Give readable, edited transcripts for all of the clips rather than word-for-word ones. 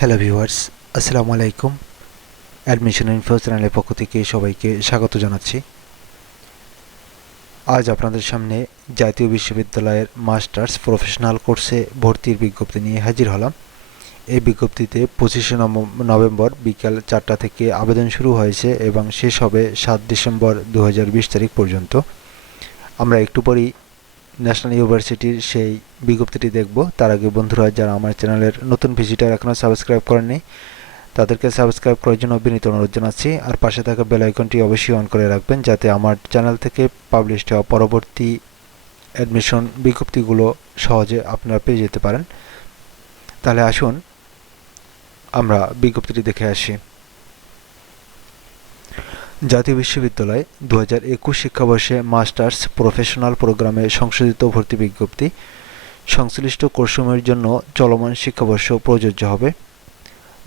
Hello viewers, আসসালামু আলাইকুম। Admission info চ্যানেলের পক্ষ থেকে সবাইকে স্বাগত জানাচ্ছি। আজ আপনাদের সামনে জাতীয় বিশ্ববিদ্যালয়ের মাস্টার্স প্রফেশনাল কোর্সে ভর্তির বিজ্ঞপ্তি নিয়ে হাজির হলাম। এই বিজ্ঞপ্তিতে 25শে নভেম্বর বিকাল 4টা থেকে আবেদন শুরু হয়েছে এবং শেষ হবে 7 ডিসেম্বর 2020 তারিখ পর্যন্ত। আমরা একটু পরেই ন্যাশনাল ইউনিভার্সিটির সেই বিজ্ঞপ্তিটি দেখব। তার আগে বন্ধুরা, যারা আমার চ্যানেলের নতুন ভিজিটার এখনও সাবস্ক্রাইব করেননি, তাদেরকে সাবস্ক্রাইব করার জন্য বিনীত অনুরোধ জানাচ্ছি। আর পাশে থাকা বেল আইকনটি অবশ্যই অন করে রাখবেন, যাতে আমার চ্যানেল থেকে পাবলিশ হওয়া পরবর্তী অ্যাডমিশন বিজ্ঞপ্তিগুলো সহজে আপনারা পেয়ে যেতে পারেন। তাহলে আসুন আমরা বিজ্ঞপ্তিটি দেখে আসি। জাতীয় বিশ্ববিদ্যালয় 2021 শিক্ষাবর্ষে মাস্টার্স প্রফেশনাল প্রোগ্রামে সংশোধিত ভর্তি বিজ্ঞপ্তি সংশ্লিষ্ট কোর্সসমূহের জন্য চলমান শিক্ষাবর্ষ প্রযোজ্য হবে।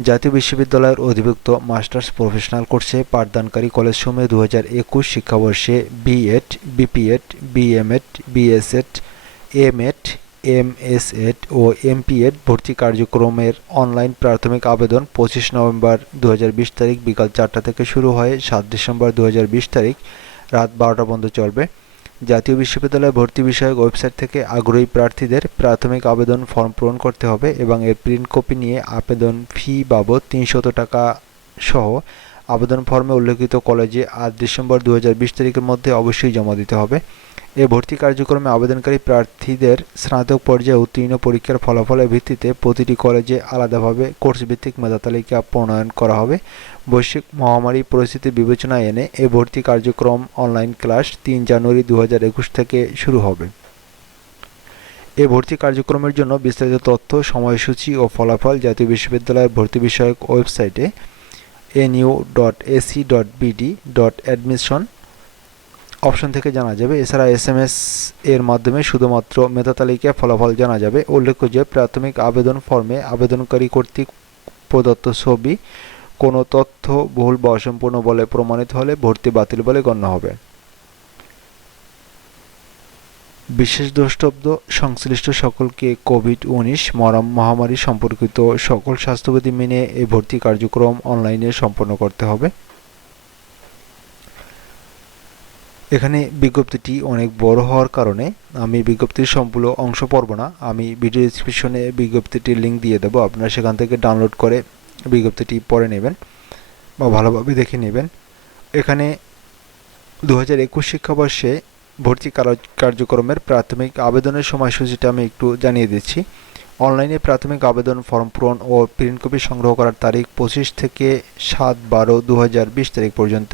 জাতীয় বিশ্ববিদ্যালয়ের অধিভুক্ত মাস্টার্স প্রফেশনাল কোর্সে পাঠদানকারী কলেজসমূহে 2021 শিক্ষাবর্ষে বিএড, বিপিএড, বিএমএড, বিএসএড, এমএড, এমএসএড ও এমপিএড ভর্তি কার্যক্রমের অনলাইন প্রাথমিক আবেদন 25 নভেম্বর 2020 তারিখ বিকাল 4টা থেকে শুরু হয়ে 7 ডিসেম্বর 2020 তারিখ রাত 12টা পর্যন্ত চলবে। জাতীয় বিশ্ববিদ্যালয় ভর্তি বিষয়ক ওয়েবসাইট থেকে আগ্রহী প্রার্থীদের প্রাথমিক আবেদন ফর্ম পূরণ করতে হবে এবং এর প্রিন্ট কপি নিয়ে আবেদন ফি বাবদ 300 টাকা সহ আবেদন ফর্মে উল্লেখিত কলেজে 8 ডিসেম্বর 2020 তারিখের মধ্যে অবশ্যই জমা দিতে হবে। এই ভর্তি কার্যক্রমে আবেদনকারী প্রার্থীদের স্নাতক পর্যায়ে উত্তীর্ণ পরীক্ষার ফলাফলের ভিত্তিতে প্রতিটি কলেজে আলাদাভাবে কোর্সভিত্তিক মেধা তালিকা প্রণয়ন করা হবে। বৈশ্বিক মহামারী পরিস্থিতি বিবেচনায় এনে এই ভর্তি কার্যক্রম অনলাইন ক্লাস 3 জানুয়ারি 2021 থেকে শুরু হবে। এই ভর্তি কার্যক্রমের জন্য বিস্তারিত তথ্য, সময়সূচি ও ফলাফল জাতীয় বিশ্ববিদ্যালয়ের ভর্তি বিষয়ক ওয়েবসাইটে nu.ac.bd.admission অপশন থেকে জানা যাবে। এছাড়া SMS এর মাধ্যমে শুধুমাত্র মেধা তালিকা ফলাফল জানা যাবে। উল্লেখ্য যে প্রাথমিক আবেদন ফর্মে আবেদনকারী কর্তৃক প্রদত্ত ছবি কোনো তথ্য ভুল বা অসম্পূর্ণ বলে প্রমাণিত হলে ভর্তি বাতিল বলে গণ্য হবে। বিশেষ দ্রষ্টব্য: সংশ্লিষ্ট সকলকে কোভিড-19 মহামারী সম্পর্কিত সকল স্বাস্থ্যবিধি মেনে এই ভর্তি কার্যক্রম অনলাইনে সম্পন্ন করতে হবে। এখানে বিজ্ঞপ্তিটি অনেক বড় হওয়ার কারণে আমি বিজ্ঞপ্তির সম্পূর্ণ অংশ পড়ব না। আমি ভিডিও ডেসক্রিপশনে বিজ্ঞপ্তিটির লিঙ্ক দিয়ে দেবো, আপনারা সেখান থেকে ডাউনলোড করে বিজ্ঞপ্তিটি পড়ে নেবেন বা ভালোভাবে দেখে নেবেন। এখানে 2021 শিক্ষাবর্ষে ভর্তি কার্যক্রমের প্রাথমিক আবেদনের সময়সূচিটা আমি একটু জানিয়ে দিচ্ছি। অনলাইনে প্রাথমিক আবেদন ফর্ম পূরণ ও প্রিন্ট কপি সংগ্রহ করার তারিখ 25 থেকে 7/12/2020 তারিখ পর্যন্ত।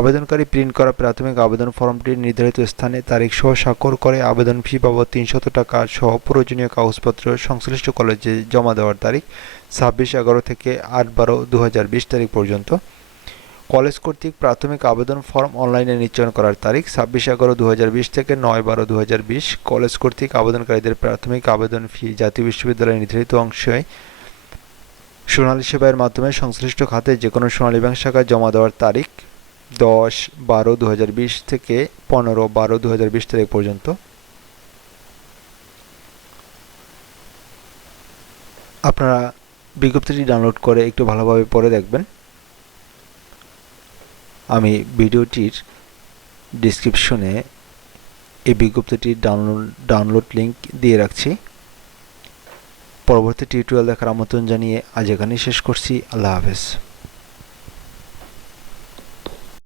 আবেদনকারী প্রিন্ট করা প্রাথমিক আবেদন ফর্মটি নির্ধারিত স্থানে তারিখ সহ স্বাক্ষর করে আবেদন ফি বাবদ 300 টাকা সহ প্রয়োজনীয় কাগজপত্র সংশ্লিষ্ট কলেজে জমা দেওয়ার তারিখ 26/11 থেকে 8/12/2020 তারিখ পর্যন্ত। কলেজ কর্তৃক প্রাথমিক আবেদন ফর্ম অনলাইনে নিশ্চয়ন করার তারিখ 26/11/2020 থেকে 9/12/2020। কলেজ কর্তৃক আবেদনকারীদের প্রাথমিক আবেদন ফি জাতীয় বিশ্ববিদ্যালয়ের নির্ধারিত অংশে সোনালী সেবায়ের মাধ্যমে সংশ্লিষ্ট খাতে যে কোনো সোনালী ব্যাংক শাখায় জমা দেওয়ার তারিখ 10/12/2020 থেকে 15/12/2020 তারিখ পর্যন্ত। আপনারা বিজ্ঞপ্তিটি ডাউনলোড করে একটু ভালোভাবে পড়ে দেখবেন। আমি ভিডিওটির ডেসক্রিপশনে এই বিজ্ঞপ্তিটির ডাউনলোড লিঙ্ক দিয়ে রাখছি। পরবর্তী টিউটোরিয়াল দেখার আমন্ত্রণ জানিয়ে আজ এখানেই শেষ করছি। আল্লাহ হাফেজ।